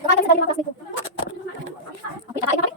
Kumain kami sa dali mga classmates ko. Okay, nakain na kami.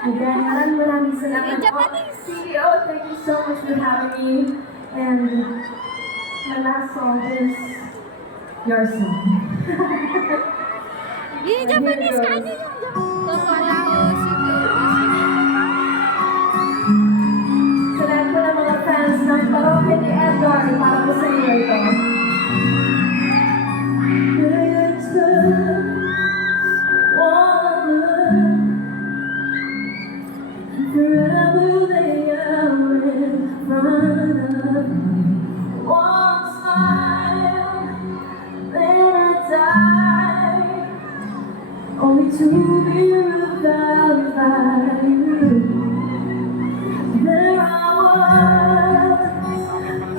Again, maraming salamat po. CEO, thank you so much for having me. And my last song is your song. Yung Japanese ka, ano yung Japanese? Sa lahat po ng mga fans ng Parokya ni Edgar, para po sa iyo ito. It's the woman. Forever they are in front of me. One smile, then I die. Only to be ruled out by you. There I was,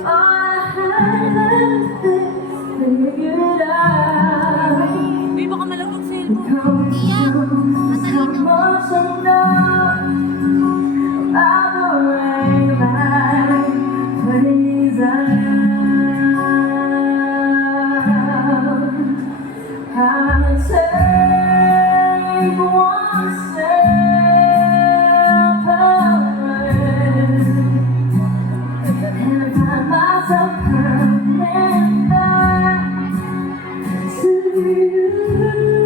I had things figured out. Uy, baka malaglag sa ilmo. How much I know. I'm alright, like praise I take one step away, and I find myself coming back to you.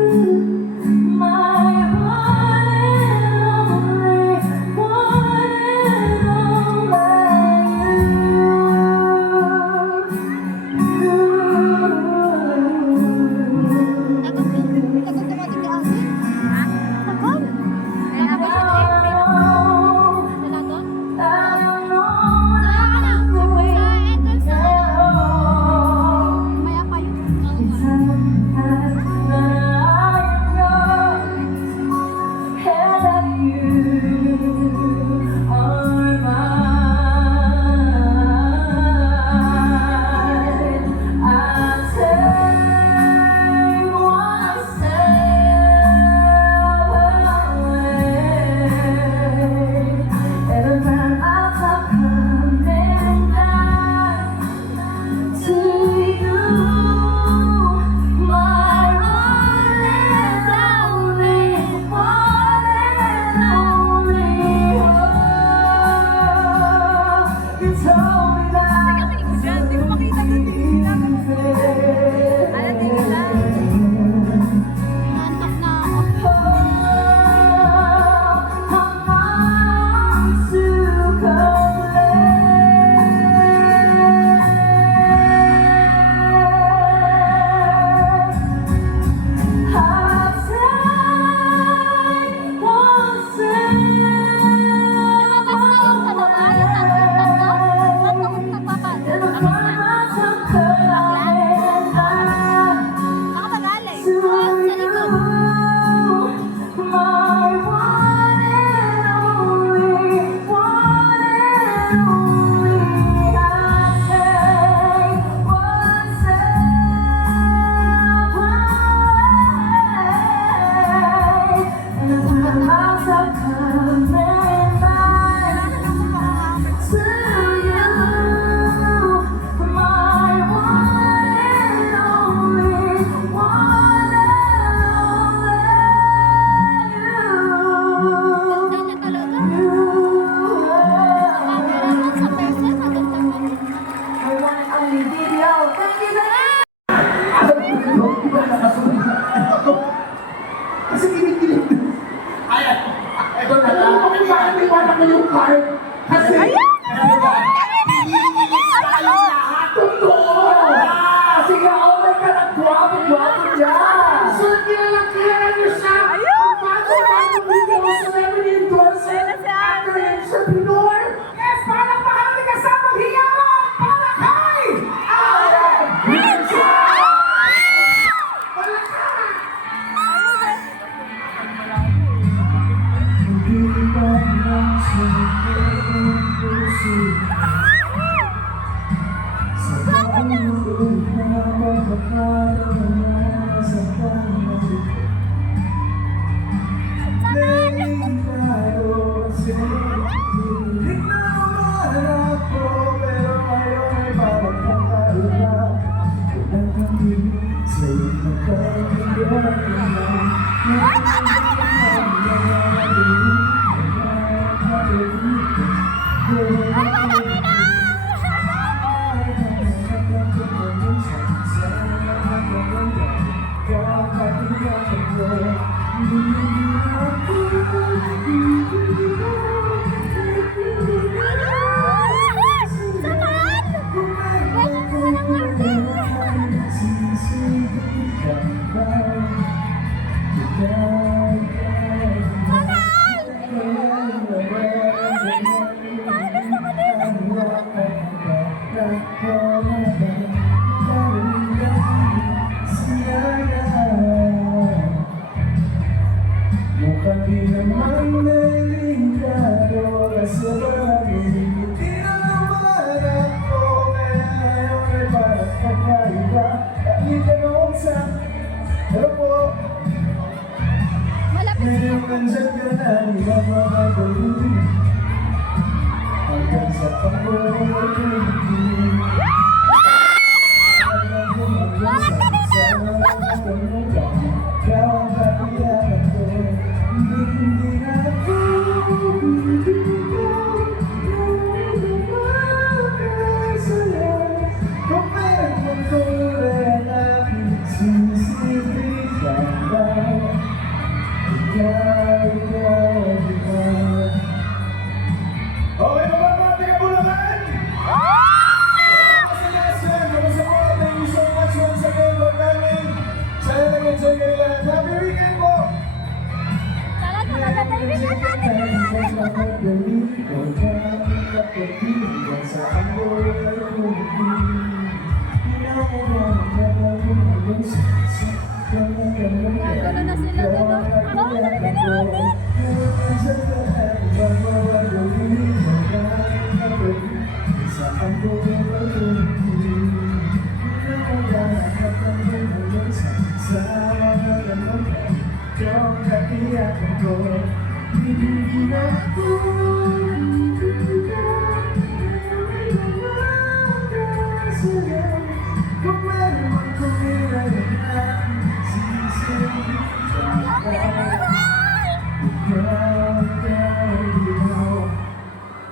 my one and only, one and only. I take one step away, and the miles are coming by. To you, my one and only, one and Ganda na talaga. only you. Sa person, maganda pa. My one and only video. Thank you, guys. Kasi kinikilig. Ayan. Ito na lang. Bakit iwala ko yung card? Kasi... Ano ba? Iiinis tayo lahat. Totoo! Kasi nga, oh my God, ang gwapo niya. So, kilala niyo siya. Ang bago-bago video ng celebrity endorser. Actor and entrepreneur. Yes, parang mahal ka sa maghiyaman. Para kay Allen Richard! Mukhang di naman delikado kasi hindi naman ako kaya ngayon ay parang kakaiba. Kahit anong sa... Hello po! Malapit Ngayon nandyan ka na, di ba makagaling? Hanggang sa pag-uwi. Okay na ba mga taga-Bulacan? Thank you so much once again for coming. Sana nag-enjoy kayo lahat. Happy weekend po! talaga maganda yung video natin. Nagano na sila dito. Oh, nagano.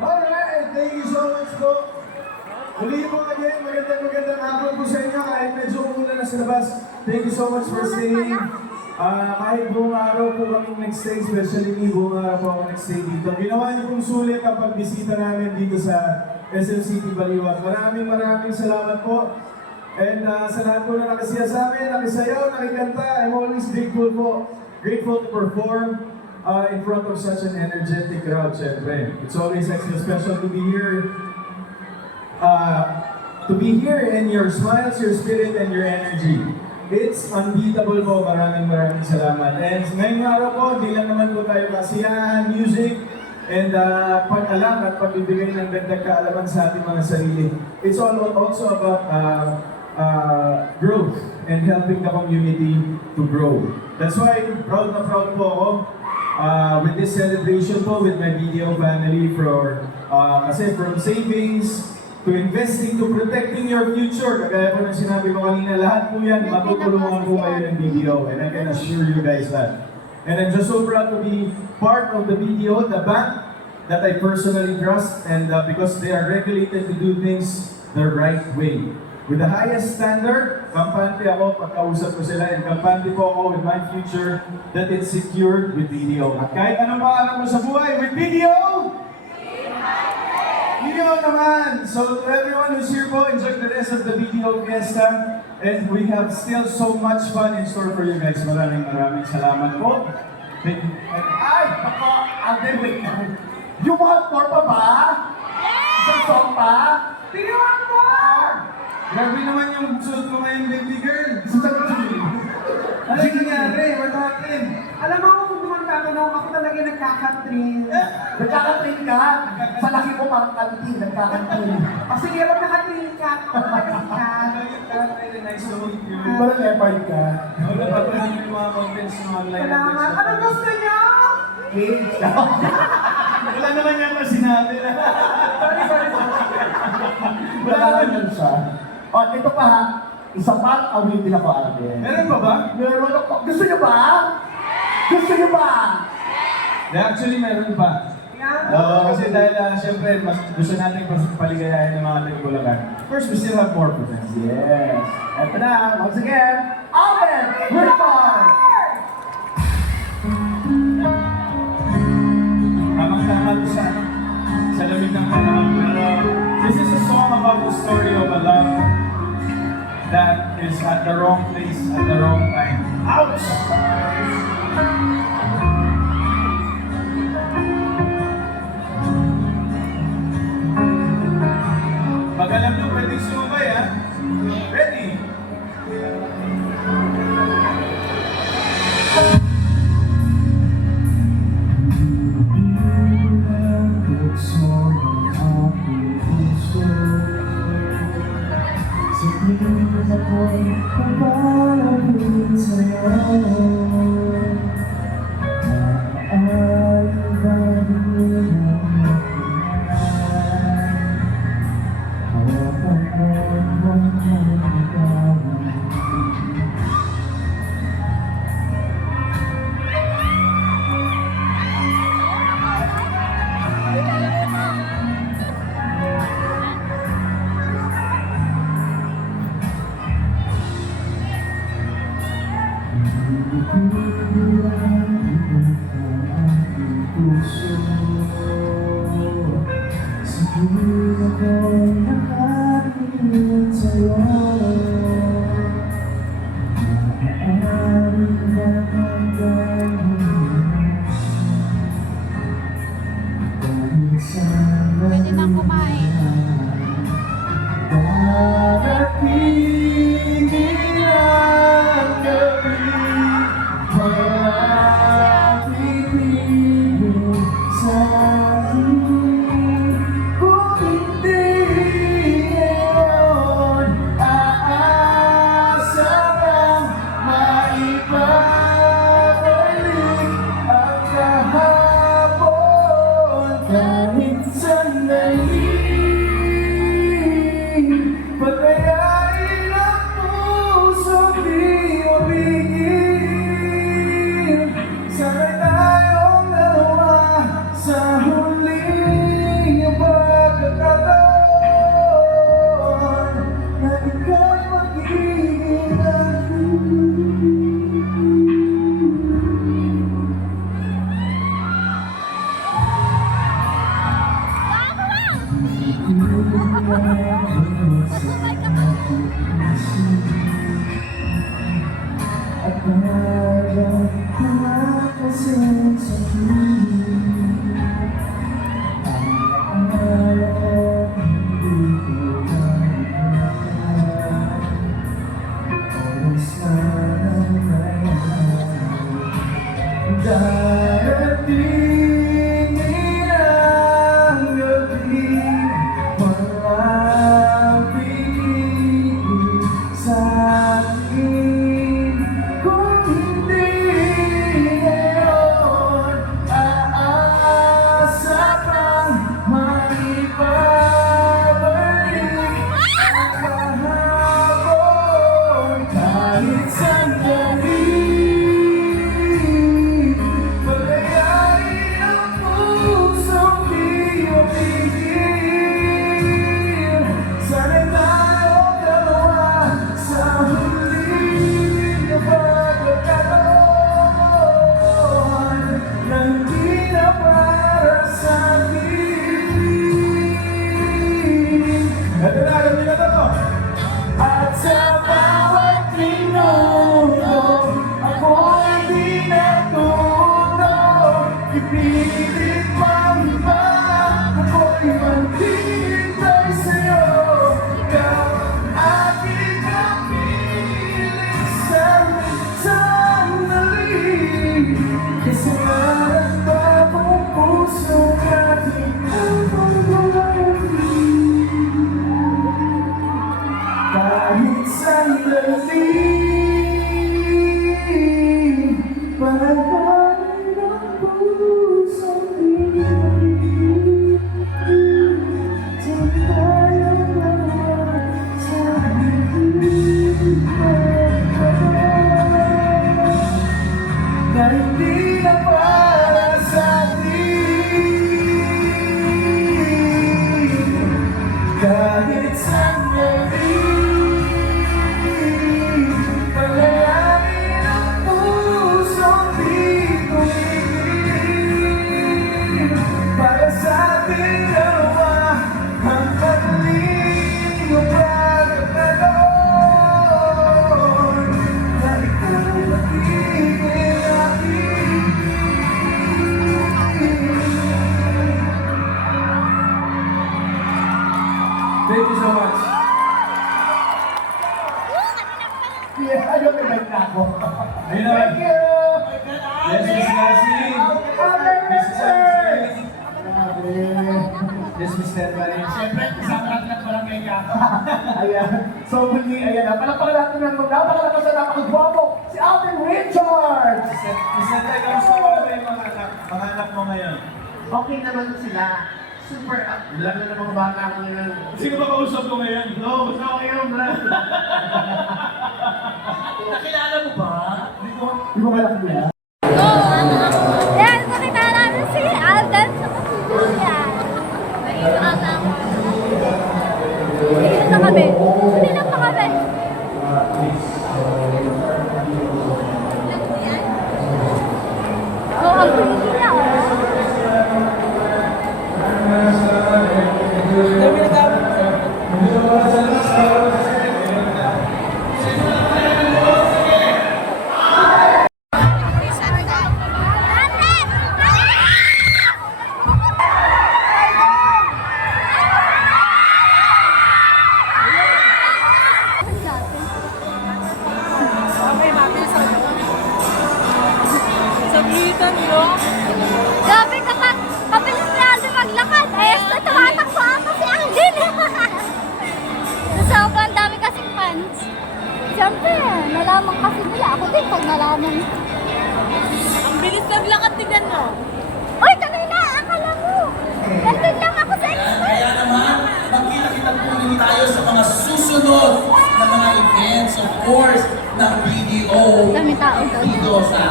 Alright, thank you so much po. Muli po again, magandang hapon po sa inyo kahit medyo umulan na sa labas. Thank you so much for staying. Kahit buong araw po kaming nag-stay, especially me, buong araw po ako nag-stay dito. Ginawa niyo pong sulit ang pagbisita namin dito sa SM City Baliwag. Maraming salamat po. And sa lahat po na nakasiya sa amin, nakisayaw, nakikanta, I'm always grateful po. Grateful to perform in front of such an energetic crowd, syempre. It's always extra special to be here. To be here in your smiles, your spirit, and your energy. it's unbeatable po. Maraming salamat. And ngayong araw po, hindi lang naman po tayo kasiyahan, music, and pag-alam at pagbibigay ng dagdag kaalaman sa ating mga sarili. It's also about growth and helping the community to grow. That's why proud na proud po ako with this celebration po with my video family kasi from savings to investing to protecting your future. Kagaya po ng sinabi ko kanina, lahat po yan matutulungan po kayo ng BDO, and I can assure you guys that. And I'm just so proud to be part of the BDO, the bank that I personally trust, and because they are regulated to do things the right way. With the highest standard, kampante ako, pagkausap ko sila, and kampante po ako with my future that it's secured with BDO. At kahit anong pangarap mo sa buhay, with BDO! BDO naman! So to everyone who's here po, enjoy the rest of the BDO Fiesta. And we have still so much fun in store for you guys. Maraming salamat po. Thank you. Ay, baka, Alden, wait lang. You want more pa ba? Isang song pa? Tingnan mo! Grabe naman yung suot mo ngayon, baby girl. Ano yung nangyari? What happened? Alam mo, kung tatanong, ako talaga nagkakatrin. Nagkakatrin ka? Sa laki mo parang kantin, nagkakatrin. O sige, wag nakatrin ka. Nakatrin ka. Nice to meet you. Parang leopard ka. Ako napapanood yung mga contents ng online. Salamat. Anong gusto niyo? Cage. Wala naman yan na sinabi. Sorry. Wala naman yun siya. O, ito pa ha. Isa pa, awitin ako, Alden. Meron pa ba? Meron ako. Gusto niyo ba? Gusto niyo ba? Actually, meron pa. Kasi dahil siyempre, mas gusto natin paligayahin ng mga taga-Bulacan. First, we still have more presents. Yes. Ito na, once again, Alden Wilford! Tamang-tama to sa lamig ng panahon. Pero this is a song about the story of a love that is at the wrong place at the wrong time. Ouch! Pag alam nyo, pwede sumabay, ha? Ready? Pwede nang kumain. Pagayain ang pusong di mabigil. Sana'y tayong dalawa sa huling pagkakataon na ikaw'y magiging at mahalagang kumakasin sa piling. Ang alam hindi ko kailangan. Oras na Darating ang gabi, walang pipili sa akin. Kung hindi ngayon, aasa pang maipabalik ang kahapon kahit sandali. Pagayain ang pusong di mapigil. Sana'y tayong dalawa sa huling na pagkakataon na hindi na para sa akin. Ito na, alam niyo na to. At sa bawat minuto, ako'y di natuto. Ipilit pang iba, ako'y maghihintay sa'yo. Ikaw ang aking kapiling sa sandali. Kasi meron pa kong pusong ating pagmamahali. Kahit sandali, panawagan ang pusong pinag-ibig. Di tayo dalawa sa huling pagkakataon na hindi na para sa atin. Kahit sandali, palayain ang pusong di tumigil. Para sa ating dalawa, ang pagling o pagkakataon na ikaw magiging aking. Thank you so much. Yeah, ayaw may bike na ako. Ayun na. Thank you! Yes, Miss Cassie. Miss Cassie. Yes, Miss Terry. Siyempre, isang lahat walang kaya. Ayan. So, muli, ayan na. Palapala natin ng napakalakas na napakagwapo, si Alvin Richards! Miss Terry, kamusta mo na ba yung mga anak mo ngayon? Okay naman sila. Super, lalo na mga bata ko ngayon. Sino ba kausap ko ngayon? No, basta ako ngayon, Brad. Nakilala mo ba? Di ba malaki nila? Yan, nakita namin si Alden sa Julia. Hindi na kami. Hindi na pa kami. Oh, ang pretty niya, oh. Saglitan yun. Grabe kapag kabilis na Alden maglakad. Eh, tumatakbo ako si Alden. Sobrang dami kasing fans. Siyempre, nalaman kasi nila. Ako din pag nalaman. Ang bilis naglakad, tignan mo. Uy, kanina! Akala mo! Nandun lang ako sa Kaya naman, magkita-kita po din tayo sa mga susunod na mga events, of course, ng BDO Dami tao doon. dito sa